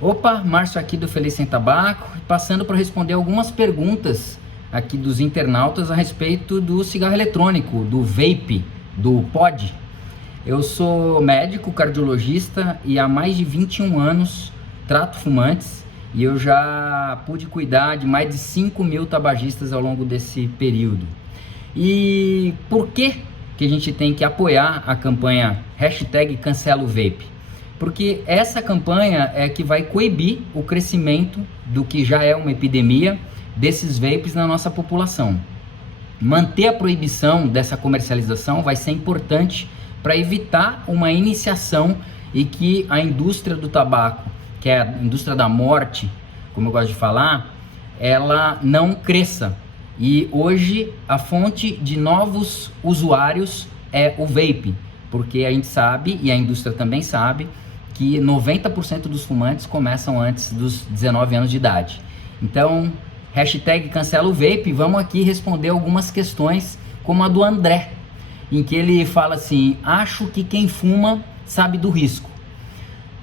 Opa, Márcio aqui do Feliz Sem Tabaco, passando para responder algumas perguntas aqui dos internautas a respeito do cigarro eletrônico, do vape, do pod. Eu sou médico cardiologista e há mais de 21 anos trato fumantes e eu já pude cuidar de mais de 5 mil tabagistas ao longo desse período. E por que a gente tem que apoiar a campanha #CancelaOVape? Porque essa campanha é que vai coibir o crescimento do que já é uma epidemia desses vapes na nossa população. Manter a proibição dessa comercialização vai ser importante para evitar uma iniciação e que a indústria do tabaco, que é a indústria da morte, como eu gosto de falar, ela não cresça. E hoje a fonte de novos usuários é o vape, porque a gente sabe, e a indústria também sabe, que 90% dos fumantes começam antes dos 19 anos de idade. Então, #CancelaOVape, vamos aqui responder algumas questões, como a do André, em que ele fala assim: acho que quem fuma sabe do risco.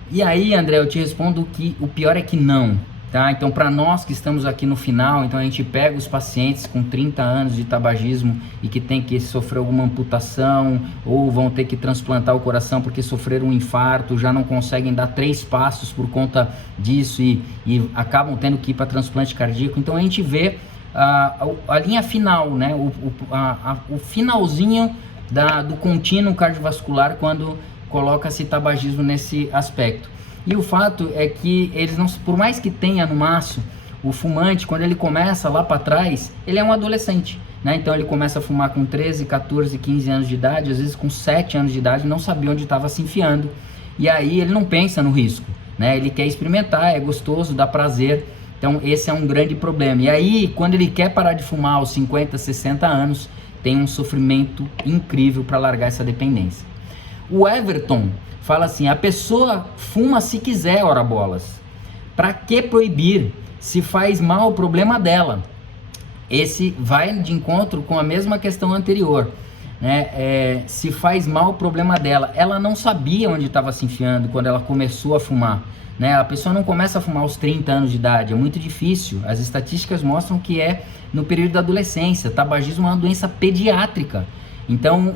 E aí, André, eu te respondo que o pior é que não, tá? Então, para nós que estamos aqui no final, então a gente pega os pacientes com 30 anos de tabagismo e que tem que sofrer alguma amputação ou vão ter que transplantar o coração porque sofreram um infarto, já não conseguem dar 3 passos por conta disso e acabam tendo que ir para transplante cardíaco. Então, a gente vê a linha final, né? O finalzinho do contínuo cardiovascular quando coloca-se tabagismo nesse aspecto. E o fato é que eles não, por mais que tenha no maço, o fumante, quando ele começa lá para trás, ele é um adolescente, né? Então ele começa a fumar com 13, 14, 15 anos de idade, às vezes com 7 anos de idade, não sabia onde estava se enfiando. E aí ele não pensa no risco, né? Ele quer experimentar, é gostoso, dá prazer. Então esse é um grande problema. E aí, quando ele quer parar de fumar aos 50, 60 anos, tem um sofrimento incrível para largar essa dependência. O Everton fala assim: a pessoa fuma se quiser, ora bolas. Para que proibir? Se faz mal, o problema dela. Esse vai de encontro com a mesma questão anterior, né? Se faz mal, o problema dela. Ela não sabia onde estava se enfiando quando ela começou a fumar, né? A pessoa não começa a fumar aos 30 anos de idade, é muito difícil. As estatísticas mostram que é no período da adolescência. Tabagismo é uma doença pediátrica. Então,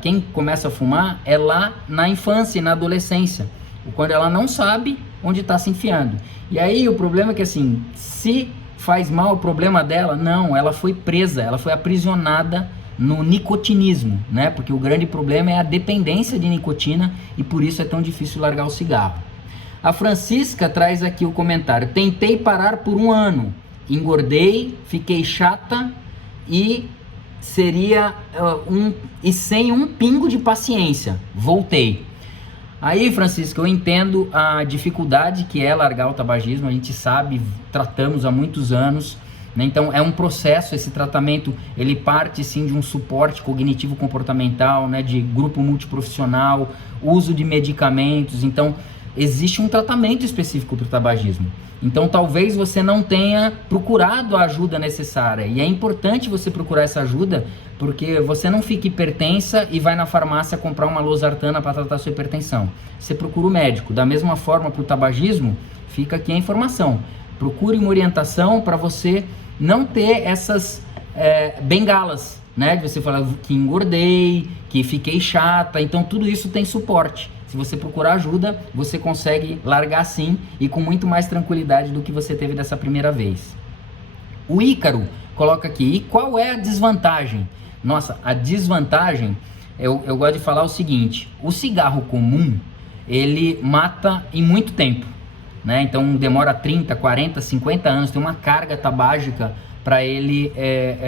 quem começa a fumar é lá na infância e na adolescência, quando ela não sabe onde está se enfiando. E aí o problema é que, assim, se faz mal, o problema dela, não, ela foi presa, ela foi aprisionada no nicotinismo, né? Porque o grande problema é a dependência de nicotina e por isso é tão difícil largar o cigarro. A Francisca traz aqui o comentário: tentei parar por 1 ano, engordei, fiquei chata e sem um pingo de paciência, voltei. Aí, Francisco, eu entendo a dificuldade que é largar o tabagismo, a gente sabe, tratamos há muitos anos, né? Então é um processo, esse tratamento, ele parte sim de um suporte cognitivo comportamental, né? De grupo multiprofissional, uso de medicamentos. Então existe um tratamento específico para o tabagismo. Então talvez você não tenha procurado a ajuda necessária, e é importante você procurar essa ajuda, porque você não fica hipertensa e vai na farmácia comprar uma losartana para tratar sua hipertensão. Você procura o médico. Da mesma forma, para o tabagismo, fica aqui a informação: procure uma orientação para você não ter essas bengalas, né? De você falar que engordei, que fiquei chata. Então tudo isso tem suporte. Se você procurar ajuda, você consegue largar sim e com muito mais tranquilidade do que você teve dessa primeira vez. O Ícaro coloca aqui: e qual é a desvantagem? Nossa, a desvantagem, eu gosto de falar o seguinte: o cigarro comum, ele mata em muito tempo, né? Então demora 30, 40, 50 anos, tem uma carga tabágica para ele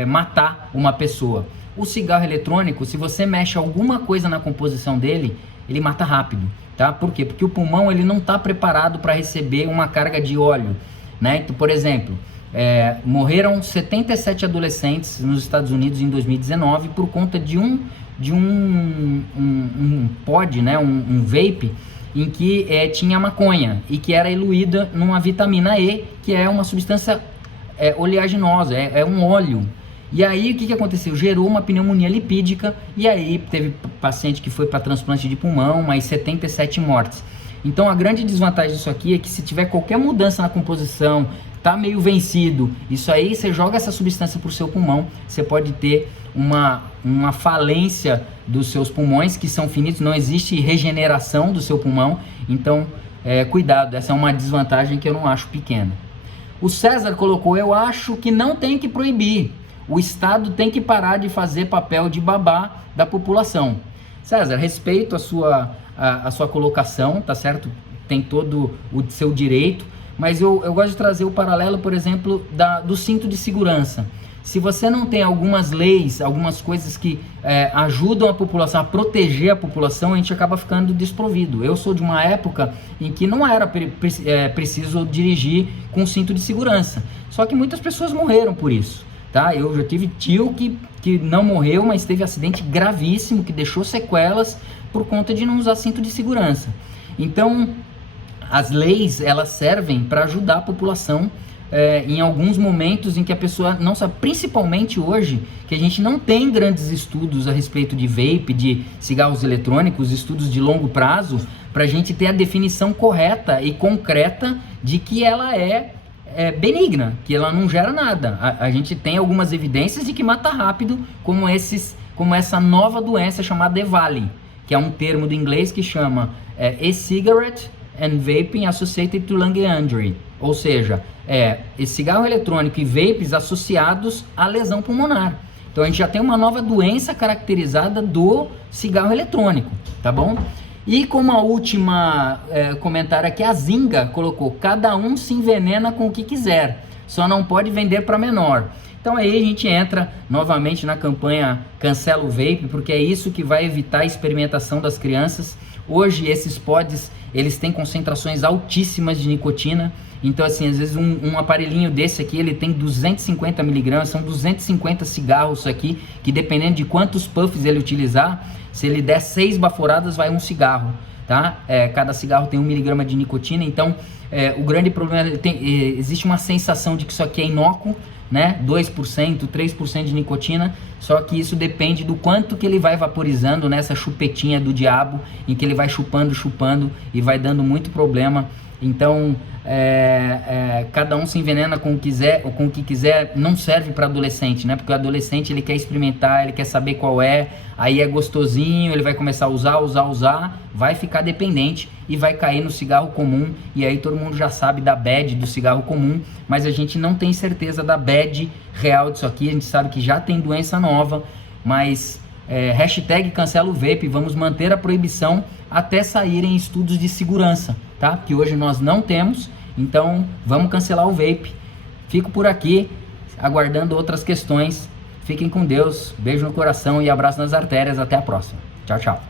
matar uma pessoa. O cigarro eletrônico, se você mexe alguma coisa na composição dele, ele mata rápido, tá? Por quê? Porque o pulmão, ele não está preparado para receber uma carga de óleo, né? Então, por exemplo, morreram 77 adolescentes nos Estados Unidos em 2019 por conta de um pod, né? Um vape, em que tinha maconha e que era eluída numa vitamina E, que é uma substância oleaginosa, é um óleo. E aí o que aconteceu? Gerou uma pneumonia lipídica e aí teve paciente que foi para transplante de pulmão, mais 77 mortes. Então a grande desvantagem disso aqui é que se tiver qualquer mudança na composição, tá meio vencido, isso aí você joga essa substância para o seu pulmão, você pode ter uma falência dos seus pulmões, que são finitos, não existe regeneração do seu pulmão. Então cuidado, essa é uma desvantagem que eu não acho pequena. O César colocou: eu acho que não tem que proibir, o Estado tem que parar de fazer papel de babá da população. César, respeito a sua colocação, tá certo? Tem todo o seu direito, mas eu gosto de trazer o paralelo, por exemplo, do cinto de segurança. Se você não tem algumas leis, algumas coisas que ajudam a população, a proteger a população, a gente acaba ficando desprovido. Eu sou de uma época em que não era preciso dirigir com cinto de segurança, só que muitas pessoas morreram por isso. Tá? Eu já tive tio que não morreu, mas teve acidente gravíssimo, que deixou sequelas por conta de não usar cinto de segurança. Então, as leis, elas servem para ajudar a população em alguns momentos em que a pessoa não sabe, principalmente hoje, que a gente não tem grandes estudos a respeito de vape, de cigarros eletrônicos, estudos de longo prazo, para a gente ter a definição correta e concreta de que ela é benigna, que ela não gera nada. A gente tem algumas evidências de que mata rápido, como essa nova doença chamada EVALI, que é um termo do inglês que chama e-cigarette and vaping associated to lung injury, ou seja, esse cigarro eletrônico e vapes associados à lesão pulmonar. Então a gente já tem uma nova doença caracterizada do cigarro eletrônico, tá bom? E como a última comentário aqui, a Zinga colocou: cada um se envenena com o que quiser, só não pode vender para menor. Então aí a gente entra novamente na campanha Cancela o Vape, porque é isso que vai evitar a experimentação das crianças. Hoje esses pods, eles têm concentrações altíssimas de nicotina. Então assim, às vezes um aparelhinho desse aqui, ele tem 250 miligramas, são 250 cigarros aqui, que dependendo de quantos puffs ele utilizar, se ele der 6 baforadas, vai um cigarro, tá? Cada cigarro tem 1 miligrama de nicotina. Então o grande problema existe uma sensação de que isso aqui é inócuo, né? 2%, 3% de nicotina, só que isso depende do quanto que ele vai vaporizando nessa chupetinha do diabo, em que ele vai chupando e vai dando muito problema. Então cada um se envenena com o que quiser, não serve para adolescente, né? Porque o adolescente, ele quer experimentar, ele quer saber qual aí é gostosinho, ele vai começar a usar, vai ficar dependente e vai cair no cigarro comum. E aí todo mundo já sabe da bad do cigarro comum, mas a gente não tem certeza da bad real disso aqui. A gente sabe que já tem doença nova, mas hashtag cancela o vape, vamos manter a proibição até saírem estudos de segurança, tá? Que hoje nós não temos, então vamos cancelar o vape. Fico por aqui, aguardando outras questões. Fiquem com Deus, beijo no coração e abraço nas artérias. Até a próxima. Tchau, tchau.